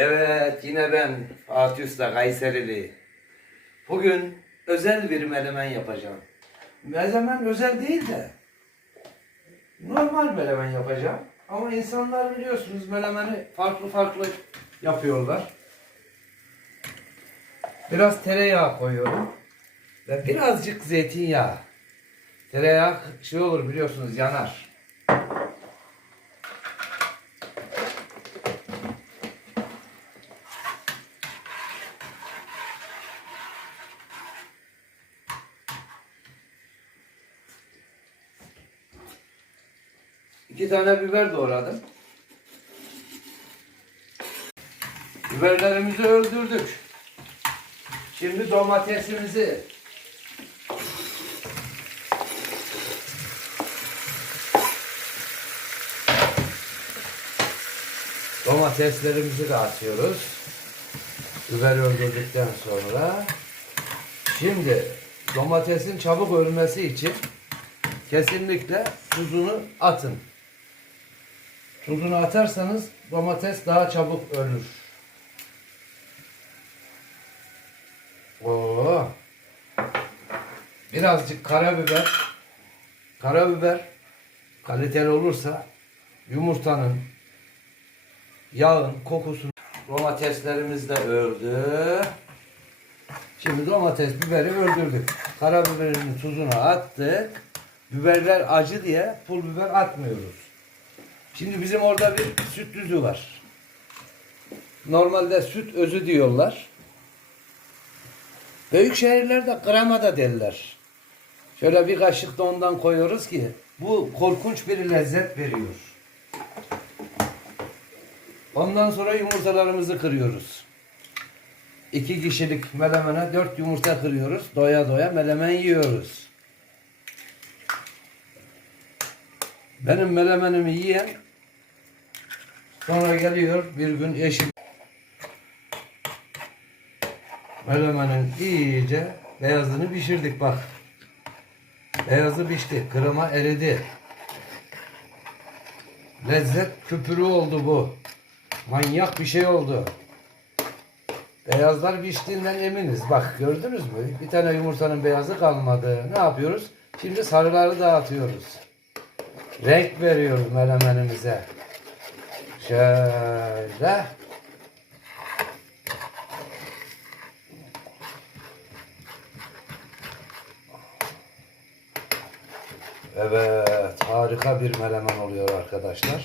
Evet yine ben Fatih Usta Kayserili. Bugün özel bir melemen yapacağım. Melemen özel değil de normal melemen yapacağım. Ama insanlar biliyorsunuz melemeni farklı farklı yapıyorlar. Biraz tereyağı koyuyorum. Ve birazcık zeytinyağı. Tereyağı şey olur biliyorsunuz yanar. İki tane biber doğradım. Biberlerimizi öldürdük. Şimdi domatesimizi Domateslerimizi de atıyoruz. Biber öldürdükten sonra şimdi domatesin çabuk ölmesi için kesinlikle tuzunu atın. Tuzunu atarsanız domates daha çabuk ölür. Oo. Birazcık karabiber. Karabiber kaliteli olursa yumurtanın yağın kokusunu domateslerimiz de öldü. Şimdi domates biberi öldürdük. Karabiberin tuzunu attık. Biberler acı diye pul biber atmıyoruz. Şimdi bizim orada bir süt düzü var. Normalde süt özü diyorlar. Büyük şehirlerde krema da derler. Şöyle bir kaşık da ondan koyuyoruz ki bu korkunç bir lezzet veriyor. Ondan sonra yumurtalarımızı kırıyoruz. İki kişilik melemene dört yumurta kırıyoruz. Doya doya melemen yiyoruz. Benim melemenimi yiyen sonra geliyor bir gün eşim melemenin iyice beyazını pişirdik bak. Beyazı pişti. Kırma eridi. Lezzet küpürü oldu bu. Manyak bir şey oldu. Beyazlar piştiğinden eminiz. Bak gördünüz mü? Bir tane yumurtanın beyazı kalmadı. Ne yapıyoruz? Şimdi sarıları dağıtıyoruz. Renk veriyoruz melemenimize. Şöyle. Evet, harika bir melemen oluyor arkadaşlar.